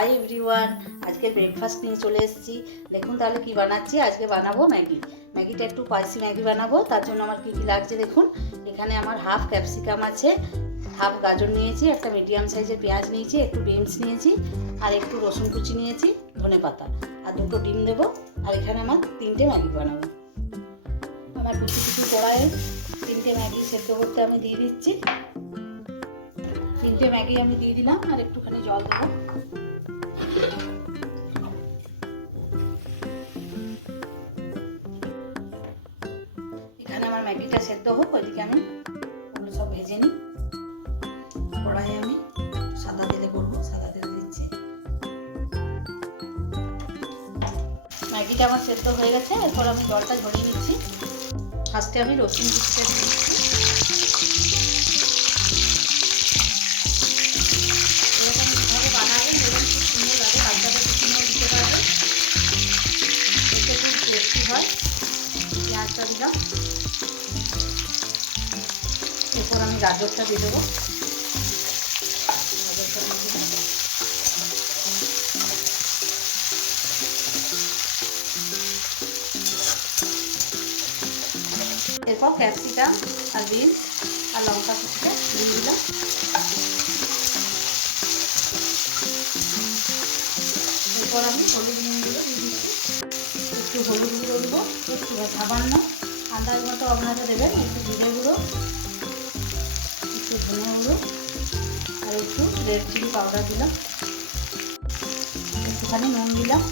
Hi everyone, আজকে breakfast নিয়ে চলে এসেছি। দেখুন তাহলে কি বানাচ্ছি। আজকে বানাবো ম্যাগিটা একটু স্পাইসি ম্যাগি বানাবো। তার জন্য আমার কী কী লাগছে দেখুন। এখানে আমার হাফ ক্যাপসিকাম আছে, হাফ গাজর নিয়েছি, একটা মিডিয়াম সাইজের পেঁয়াজ নিয়েছি, একটু বিনস নিয়েছি, আর একটু রসুন কুচি নিয়েছি, ধনেপাতা, আর দুটো ডিম দেবো। আর এখানে আমার 3টে ম্যাগি বানাবো। আমার কুচি কড়াইয়ে 3টে ম্যাগি সেদ্ধ করতে আমি দিয়ে দিচ্ছি। 3টে ম্যাগি আমি দিয়ে দিলাম, আর একটুখানি জল দেবো। এখানে আমার ম্যাগিটা সেদ্ধ হোক, ওইদিকে আমি ওগুলো সব ভেজে নিই। কড়াইয়ে আমি সাদা তেলে করবো, সাদা তেল দিচ্ছি। ম্যাগিটা আমার সেদ্ধ হয়ে গেছে, এরপর আমি জলটা ঝরিয়ে নিচ্ছি। ফার্স্টে আমি রসুন কুচিটা দিয়ে দিচ্ছি। এরকমভাবে বানাবেন, এরকম খুব সুন্দর লাগে, বাচ্চাদের টিফিনেও দিতে পারবে, এতে খুব টেস্টি হয়। পেঁয়াজটা দিলাম, এরপর আমি গাজরটা দিয়ে দেবো। গাজরটা দিয়ে দিলাম, এরপর ক্যাপসিকাম আর বিনস আর লঙ্কা কুচিটা দিয়ে দিলাম। এরপর আমি হলুদ নুনগুলো দিয়ে দিচ্ছি। একটু হলুদ গুঁড়ো দেবো, একটু সামান্য আন্দাজ মতো আপনারা দেবেন। একটু জিরে গুঁড়ো, একটু ধনে গুঁড়ো, আর একটু রেড চিলি পাউডার দিলাম, একটুখানি নুন দিলাম।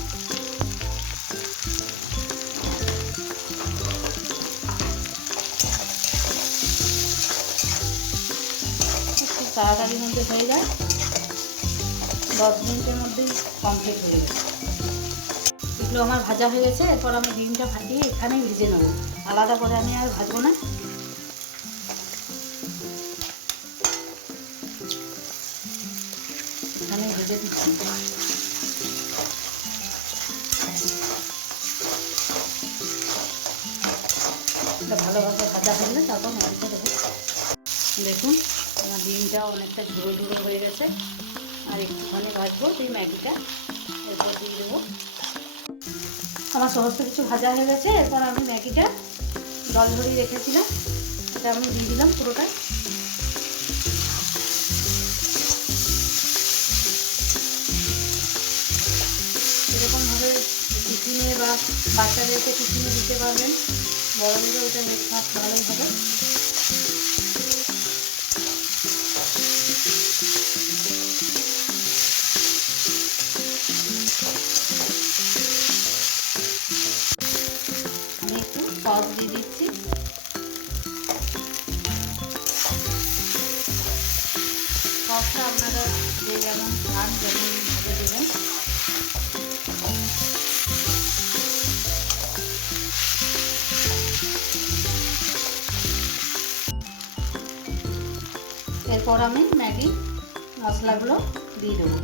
একটু তাড়াতাড়ির মধ্যে হয়ে যায়, 10 মিনিটের মধ্যে কমপ্লিট হয়ে গেছে। এগুলো আমার ভাজা হয়ে গেছে। এরপর আমি ডিমটা ফাটিয়ে এখানেই ভেজে নেব, আলাদা করে আমি আর ভাজবো না। এখানে ভেজে দিচ্ছি। এটা ভালোভাবে ভাজা হলে তারপর ম্যাগিটা দেবো। দেখুন আমার ডিমটা অনেকটা ঝুড়ো ঝুড়ো হয়ে গেছে, আর একটুখানি ভাজবো, এই ম্যাগিটা এরপর দিয়ে দেবো। আমার সমস্ত কিছু ভাজা হয়ে গেছে। এরপর আমি ম্যাগিটা জল ঝরিয়ে রেখেছিলাম, এটা আমি দিয়ে দিলাম পুরোটাই। এরকমভাবে টিফিনে বা বাচ্চাদেরকে টিফিনে দিতে পারবেন, বড়দেরও এটা ব্রেকফাস্ট ভালোই হবে। আমি একটু সস দিয়ে দিচ্ছি। সসটা আপনারা যে যেমন খান যেমনভাবে দেবেন। এরপর আমি ম্যাগি মশলাগুলো দিয়ে দেবো।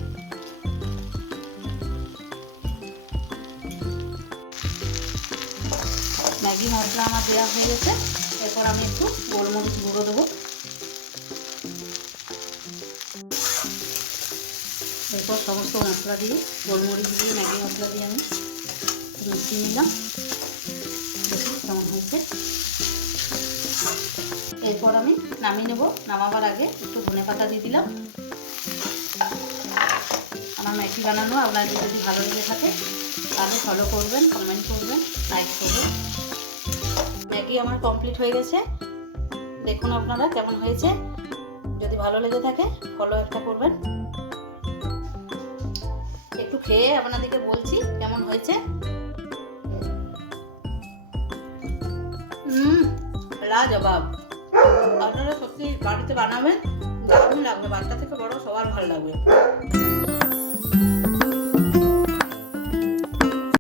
ম্যাগি মশলা আমার দেওয়া হয়ে গেছে। এরপর আমি একটু গোলমরিচ গুঁড়ো দেবো। এরপর সমস্ত মশলা দিয়ে, গোলমরিচ দিয়ে, ম্যাগি মশলা দিয়ে আমি মিশিয়ে নিলাম। দেখুন কেমন হয়েছে। এরপর আমি নামিয়ে নেব। নামাবার আগে একটু ধনেপাতা দিয়ে দিলাম। আমার ম্যাগি বানানো আপনাদের যদি ভালো লেগে থাকে তাহলে ফলো করবেন, কমেন্ট করবেন, লাইক করবেন। ম্যাগি আমার কমপ্লিট হয়ে গেছে। দেখুন আপনারা কেমন হয়েছে। যদি ভালো লেগে থাকে ফলো একটা করবেন। একটু খেয়ে আপনাদেরকে বলছি কেমন হয়েছে। লাজবাব। আপনারা সত্যি বাড়িতে বানাবেন, দারুণ লাগবে, বাচ্চা থেকে বড় সবার ভালো লাগবে।